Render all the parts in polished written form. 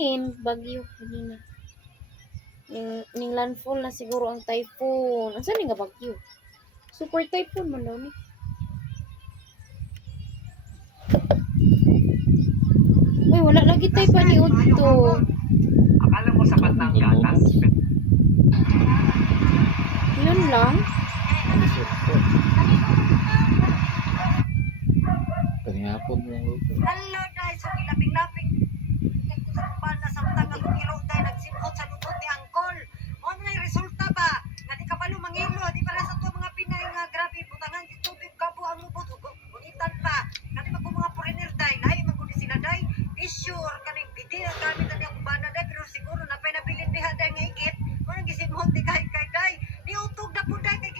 Bagyo kanina. Ning landfall na siguro ang typhoon. Asa ni nga bagyo? Super typhoon man daw ni. Uy, wala lagi tayo pa ni Udto. Akala mo sapat ng gatas? Yun lang. Panghapon mo lang luto. Hello dahil sa kilabing-labing sa kuban na samtang ang iro dahil nagsimot sa lubot ni Angkol. O may resulta ba? Nga di ka palo mangilo, di para sa to mga Pinay nga grabe butangan di tubig kabo ang lubot. Unitan pa. Nga di ba kung mga foreigner dahil lahi magkundi sila dahil sure kaning piti ang gamit na niyang kuban na dahil pero siguro na pinabilin diha dahil nga ikit. O nang gisimot di kahit dahil. Di utog na po dahil.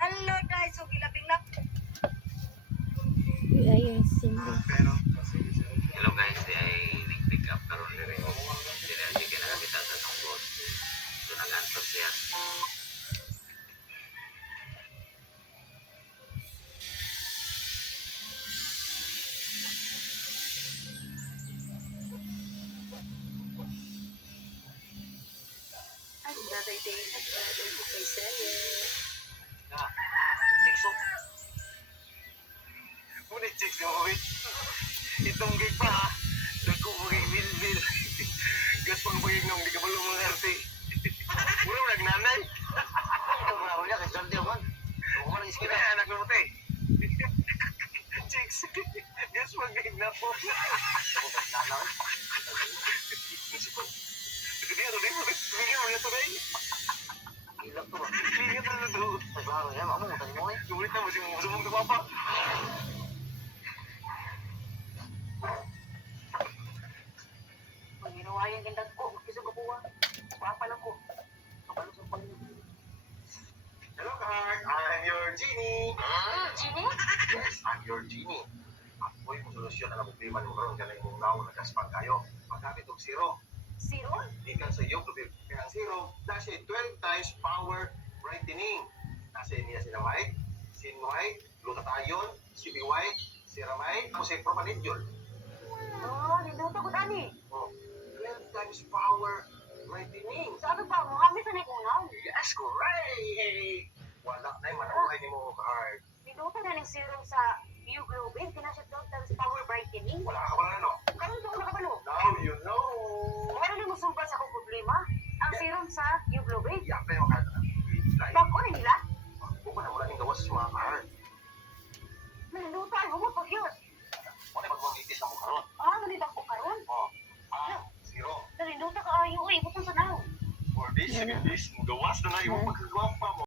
Hello dahil so kilabing-labing. Uy, ayun, simple. Hello guys, ay nag-pick up karon diri ko. Hindi ka nakakita sa tong boss. So nag-answer siya. Another day, another ko kay Sayo. Tikso. Muna chicks mo, wait. Itong gig pa ha. Dako mo kay Milville. Gas pang bagay nung di ka balong mga arte. Puro nagnanay. Ito mo na ako niya kay Jordi man. Huwag mo lang iskin Kaya anak mo te. Chicks. Gas pang gig na po. Hindi mo na tunay. Ilang to ba? Hindi ka na to. Naglaro yan, mamo mo tayo mo eh. Sulit na mo si mga sumong kapapa. Pag ginawayan ganda ko, magkisog ko buwa. Papa lang ko. Kapalo sa panginoon. Hello, Kahart. I'm your genie. Genie? Yes, I'm your genie. Ako'y mo solusyon na problema ng karoon ka na yung naw na kaspang kayo. Pagkabit og zero. Zero? Ikan sa iyo, kaya ang zero, nasa 12 times power brightening. Nasa niya sila Mike, Sin White, Glutathione, CB White, Ceramide, o si Propanediol. Oh, niluto ko tani. Oh, 12 times power brightening. Sa ano ba? Mukha sa nagunaw. Yes, correct! Wala na yung manabuhay ni mo, Kahart. Niluto na ng serum sa Uglobin. Kinasya times power brightening. Wala ka ba na, no? Karon ko nakabalo. Now you know! Wala na musuba sa akong problema. Ang serum sa Uglobin. Iyak na yung Kahart na. Bago na nila. Kung na mula yung gawas sa mga Kahart. Niluto ay humot pag yun. Wala mag-itis na mo karoon. Ah, nalibag ko karon. Oh, zero. Niluto ka ayo. Uy, butang sa naw. For this, gawas na na yung pagkagwampa mo.